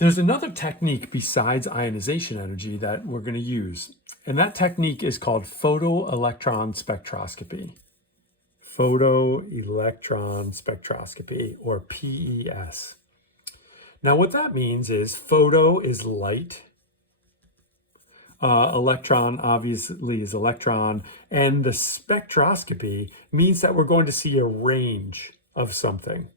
There's another technique besides ionization energy that we're going to use, and that technique is called photoelectron spectroscopy. Photoelectron spectroscopy, or PES. Now what that means is photo is light, electron obviously is electron, and the spectroscopy means that we're going to see a range of something.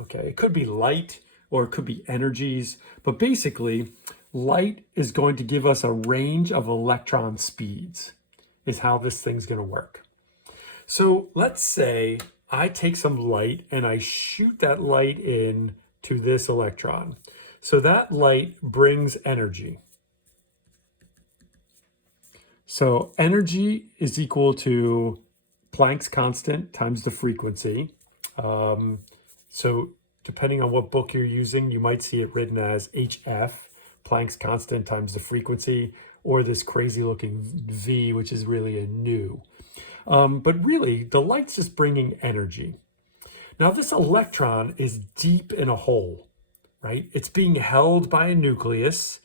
Okay, it could be light or it could be energies, but basically light is going to give us a range of electron speeds is how this thing's going to work. So let's say I take some light and I shoot that light in to this electron. So that light brings energy. So energy is equal to Planck's constant times the frequency. So depending on what book you're using, you might see it written as HF, Planck's constant times the frequency, or this crazy looking V, which is really a nu. But really, the light's just bringing energy. Now, this electron is deep in a hole, right? It's being held by a nucleus,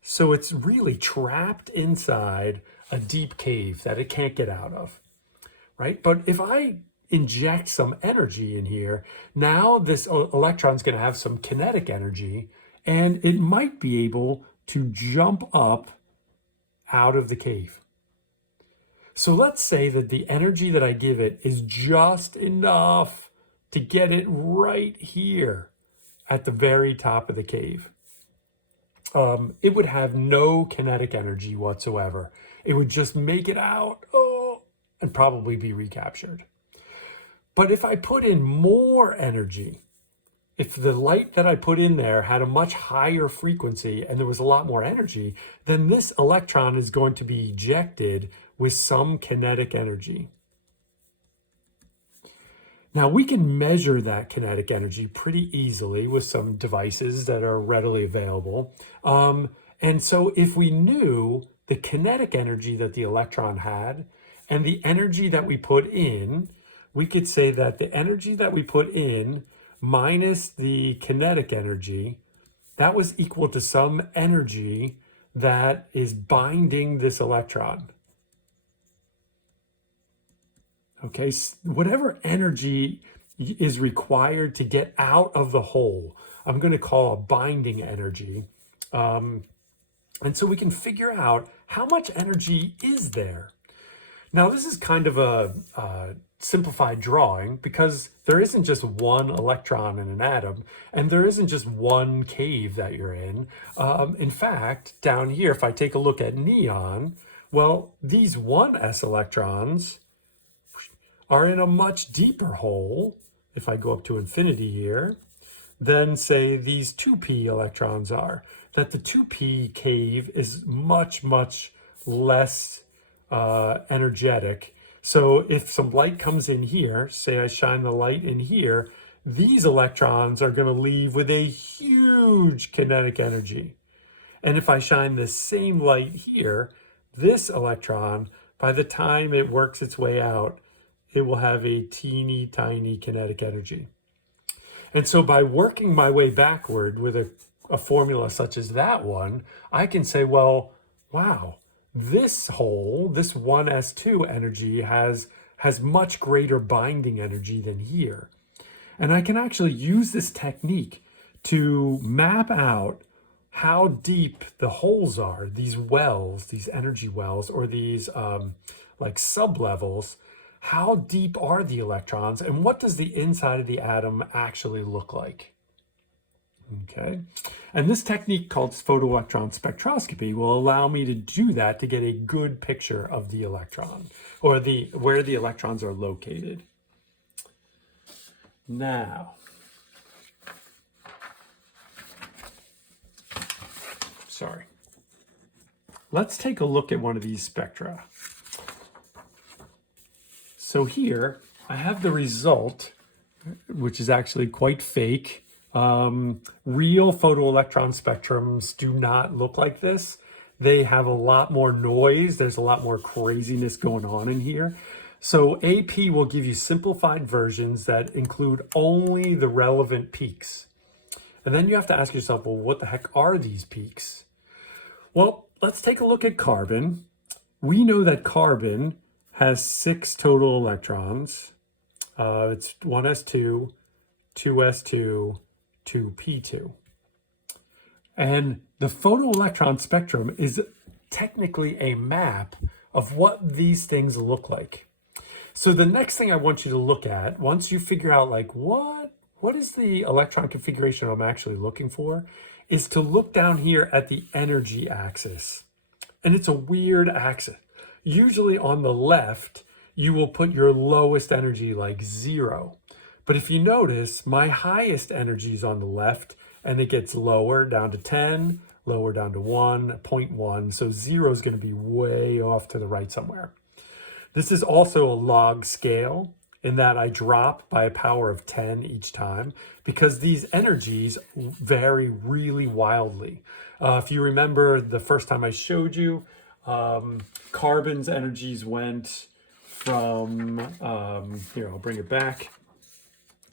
so it's really trapped inside a deep cave that it can't get out of, right? But if I inject some energy in here, now this electron's going to have some kinetic energy, and it might be able to jump up out of the cave. So let's say that the energy that I give it is just enough to get it right here at the very top of the cave. It would have no kinetic energy whatsoever. It would just make it out, and probably be recaptured. But if I put in more energy, if the light that I put in there had a much higher frequency and there was a lot more energy, then this electron is going to be ejected with some kinetic energy. Now we can measure that kinetic energy pretty easily with some devices that are readily available. And so if we knew the kinetic energy that the electron had and the energy that we put in, we could say that the energy that we put in minus the kinetic energy, that was equal to some energy that is binding this electron. Okay, whatever energy is required to get out of the hole, I'm going to call a binding energy. And so we can figure out how much energy is there. Now, this is kind of a simplified drawing because there isn't just one electron in an atom, and there isn't just one cave that you're in. In fact, down here, if I take a look at neon, well, these 1s electrons are in a much deeper hole, if I go up to infinity here, than say these 2p electrons are. That the 2p cave is much, much less energetic. So if some light comes in here, say I shine the light in here, these electrons are going to leave with a huge kinetic energy. And if I shine the same light here, this electron, by the time it works its way out, it will have a teeny tiny kinetic energy. And so by working my way backward with a formula such as that one, I can say, well, wow, this hole, this 1s2 energy has much greater binding energy than here. And I can actually use this technique to map out how deep the holes are, these wells, these energy wells, or these like sublevels. How deep are the electrons, and what does the inside of the atom actually look like? Okay, and this technique called photoelectron spectroscopy will allow me to do that to get a good picture of the electron, or where the electrons are located. Now, let's take a look at one of these spectra. So here I have the result, which is actually quite fake. Real photoelectron spectrums do not look like this. They have a lot more noise. There's a lot more craziness going on in here. So AP will give you simplified versions that include only the relevant peaks. And then you have to ask yourself, well, what the heck are these peaks? Well, let's take a look at carbon. We know that carbon has 6 total electrons. It's 1s2, 2s2, 2p2. And the photoelectron spectrum is technically a map of what these things look like. So the next thing I want you to look at, once you figure out like what is the electron configuration I'm actually looking for, is to look down here at the energy axis. And it's a weird axis. Usually on the left, you will put your lowest energy like 0. But if you notice, my highest energy is on the left, and it gets lower down to 10, lower down to 1, 0.1. So 0 is going to be way off to the right somewhere. This is also a log scale in that I drop by a power of 10 each time because these energies vary really wildly. If you remember the first time I showed you, carbon's energies went from, here, I'll bring it back,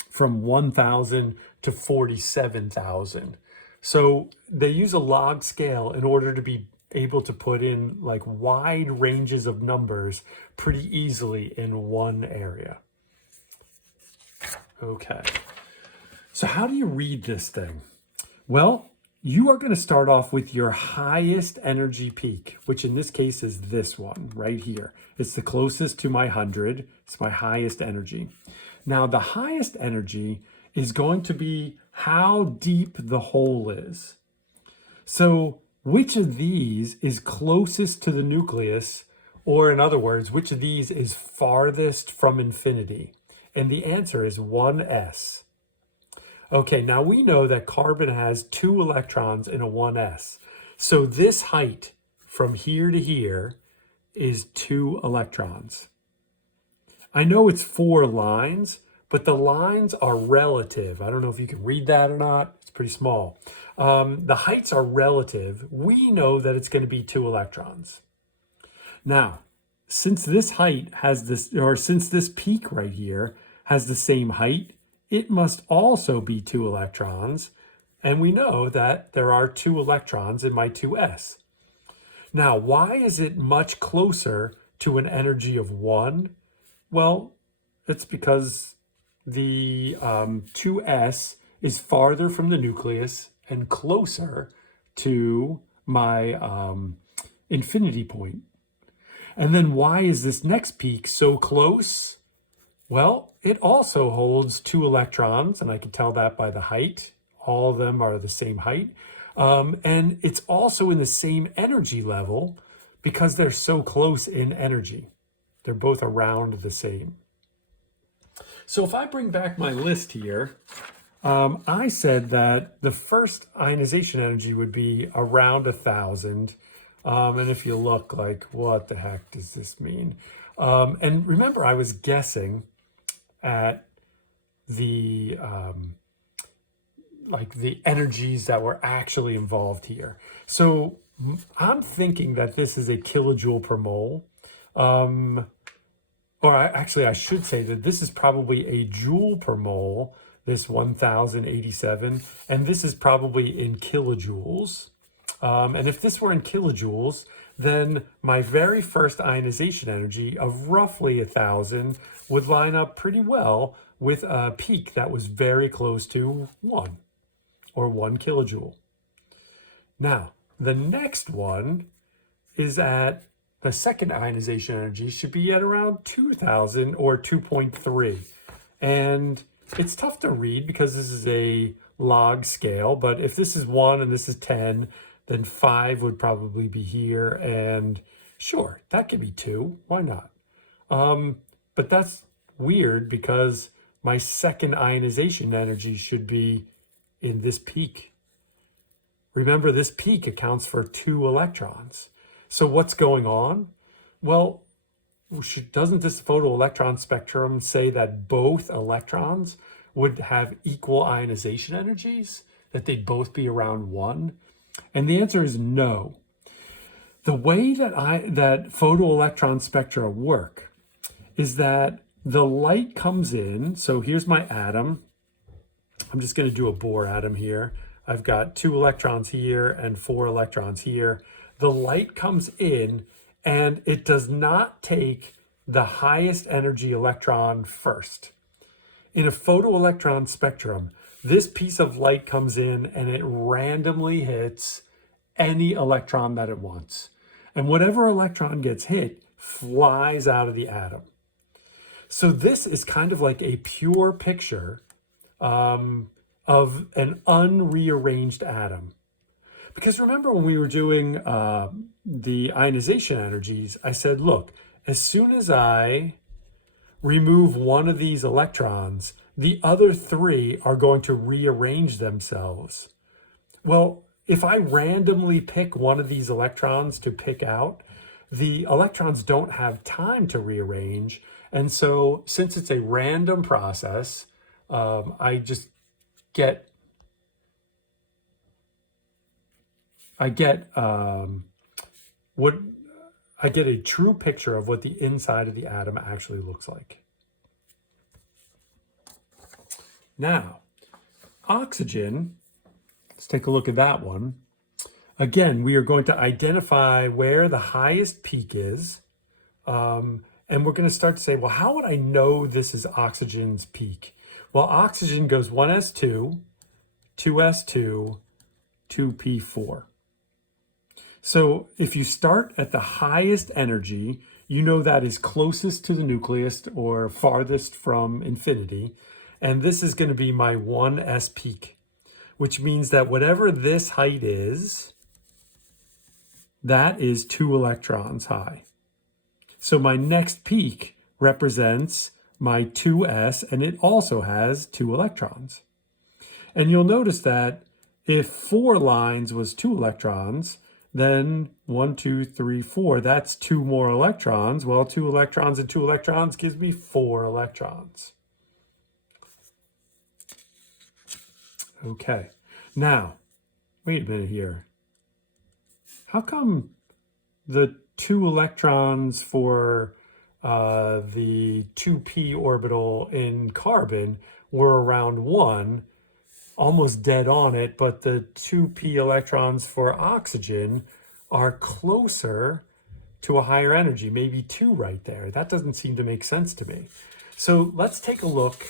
from 1,000 to 47,000. So they use a log scale in order to be able to put in like wide ranges of numbers pretty easily in one area. Okay, so how do you read this thing? Well, you are going to start off with your highest energy peak, which in this case is this one right here. It's the closest to my 100. It's my highest energy. Now, the highest energy is going to be how deep the hole is. So which of these is closest to the nucleus, or in other words, which of these is farthest from infinity? And the answer is 1s. Okay, now we know that carbon has 2 electrons in a 1s. So this height from here to here is 2 electrons. I know it's 4 lines, but the lines are relative. I don't know if you can read that or not. It's pretty small. The heights are relative. We know that it's going to be 2 electrons. Now, since this height has this, or since this peak right here has the same height, it must also be 2 electrons. And we know that there are 2 electrons in my 2s. Now, why is it much closer to an energy of 1? Well, it's because the 2s is farther from the nucleus and closer to my infinity point. And then why is this next peak so close? Well, it also holds 2 electrons, and I can tell that by the height. All of them are the same height. And it's also in the same energy level because they're so close in energy. They're both around the same. So if I bring back my list here, I said that the first ionization energy would be around 1,000. And if you look like, what the heck does this mean? And remember, I was guessing at the like the energies that were actually involved here. So I'm thinking that this is a kilojoule per mole. Actually, I should say that this is probably a joule per mole, this 1,087, and this is probably in kilojoules. And if this were in kilojoules, then my very first ionization energy of roughly 1,000 would line up pretty well with a peak that was very close to 1, or 1 kilojoule. Now, the next one is at the second ionization energy should be at around 2,000 or 2.3. And it's tough to read because this is a log scale, but if this is 1 and this is 10, then 5 would probably be here, and sure, that could be 2. Why not? But that's weird because my second ionization energy should be in this peak. Remember, this peak accounts for 2 electrons. So what's going on? Well, doesn't this photoelectron spectrum say that both electrons would have equal ionization energies? That they'd both be around 1? And the answer is no. The way that photoelectron spectra work is that the light comes in. So here's my atom. I'm just going to do a Bohr atom here. I've got 2 electrons here and 4 electrons here. The light comes in and it does not take the highest energy electron first. In a photoelectron spectrum, this piece of light comes in and it randomly hits any electron that it wants. And whatever electron gets hit flies out of the atom. So this is kind of like a pure picture of an unrearranged atom. Because remember when we were doing the ionization energies, I said, look, as soon as I remove one of these electrons, the other 3 are going to rearrange themselves. Well, if I randomly pick one of these electrons to pick out, the electrons don't have time to rearrange. And so since it's a random process, I get a true picture of what the inside of the atom actually looks like. Now, oxygen, let's take a look at that one. Again, we are going to identify where the highest peak is. And we're going to start to say, well, how would I know this is oxygen's peak? Well, oxygen goes 1s2, 2s2, 2p4. So if you start at the highest energy, you know that is closest to the nucleus or farthest from infinity. And this is going to be my 1s peak, which means that whatever this height is, that is 2 electrons high. So my next peak represents my 2s, and it also has 2 electrons. And you'll notice that if 4 lines was 2 electrons, then 1, 2, 3, 4, that's 2 more electrons. Well, 2 electrons and 2 electrons gives me 4 electrons. Okay, now, wait a minute here. How come the 2 electrons for the 2p orbital in carbon were around 1, almost dead on it, but the 2p electrons for oxygen are closer to a higher energy, maybe 2 right there? That doesn't seem to make sense to me. So let's take a look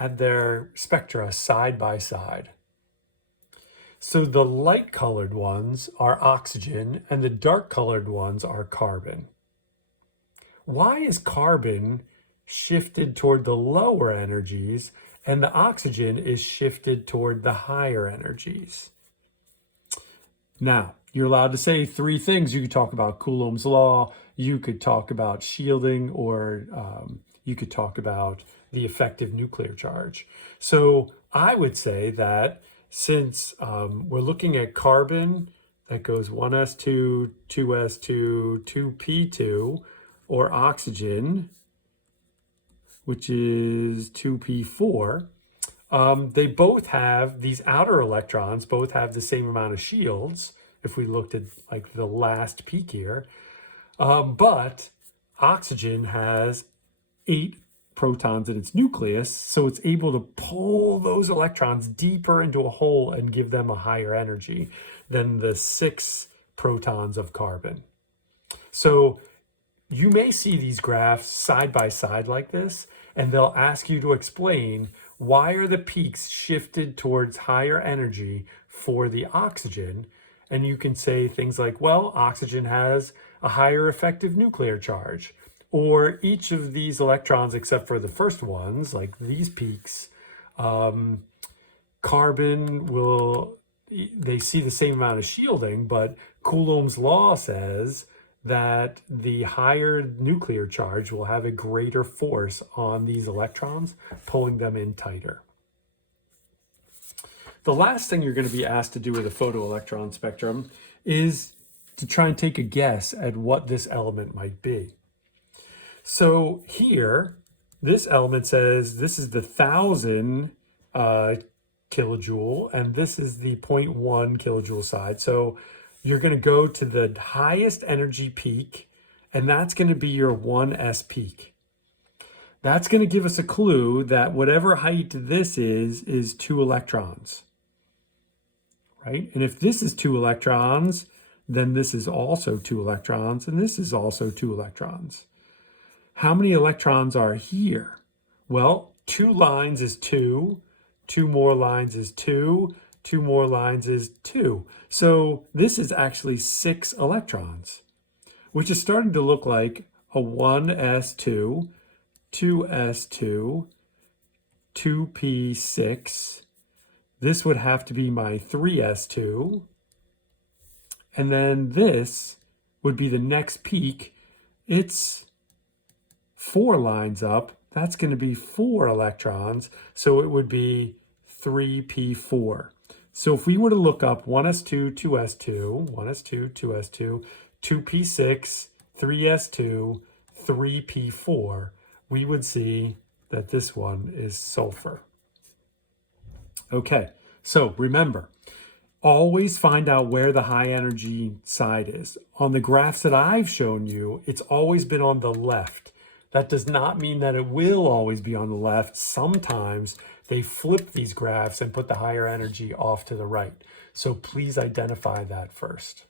at their spectra side by side. So the light colored ones are oxygen and the dark colored ones are carbon. Why is carbon shifted toward the lower energies and the oxygen is shifted toward the higher energies? Now, you're allowed to say 3 things. You could talk about Coulomb's law, you could talk about shielding, or you could talk about the effective nuclear charge. So I would say that since we're looking at carbon, that goes 1s2, 2s2, 2p2, or oxygen, which is 2p4, they both have, these outer electrons both have the same amount of shields, if we looked at like the last peak here, but oxygen has 8 protons in its nucleus, so it's able to pull those electrons deeper into a hole and give them a higher energy than the 6 protons of carbon. So you may see these graphs side by side like this, and they'll ask you to explain why are the peaks shifted towards higher energy for the oxygen. And you can say things like, well, oxygen has a higher effective nuclear charge, or each of these electrons, except for the first ones, like these peaks, carbon will, they see the same amount of shielding, but Coulomb's law says that the higher nuclear charge will have a greater force on these electrons, pulling them in tighter. The last thing you're going to be asked to do with a photoelectron spectrum is to try and take a guess at what this element might be. So here, this element says this is the 1,000 kilojoule, and this is the 0.1 kilojoule side. So you're going to go to the highest energy peak, and that's going to be your 1s peak. That's going to give us a clue that whatever height this is 2 electrons, right? And if this is 2 electrons, then this is also 2 electrons, and this is also 2 electrons. How many electrons are here? Well, 2 lines is 2, 2 more lines is 2, 2 more lines is 2. So this is actually 6 electrons, which is starting to look like a 1s2, 2s2, 2p6. This would have to be my 3s2. And then this would be the next peak. It's 4 lines up. That's going to be 4 electrons. So it would be 3p4. So if we were to look up 1s2, 2s2, 1s2, 2s2, 2p6, 3s2, 3p4, we would see that this one is sulfur. Okay, so remember, always find out where the high energy side is. On the graphs that I've shown you, it's always been on the left. That does not mean that it will always be on the left. Sometimes they flip these graphs and put the higher energy off to the right. So please identify that first.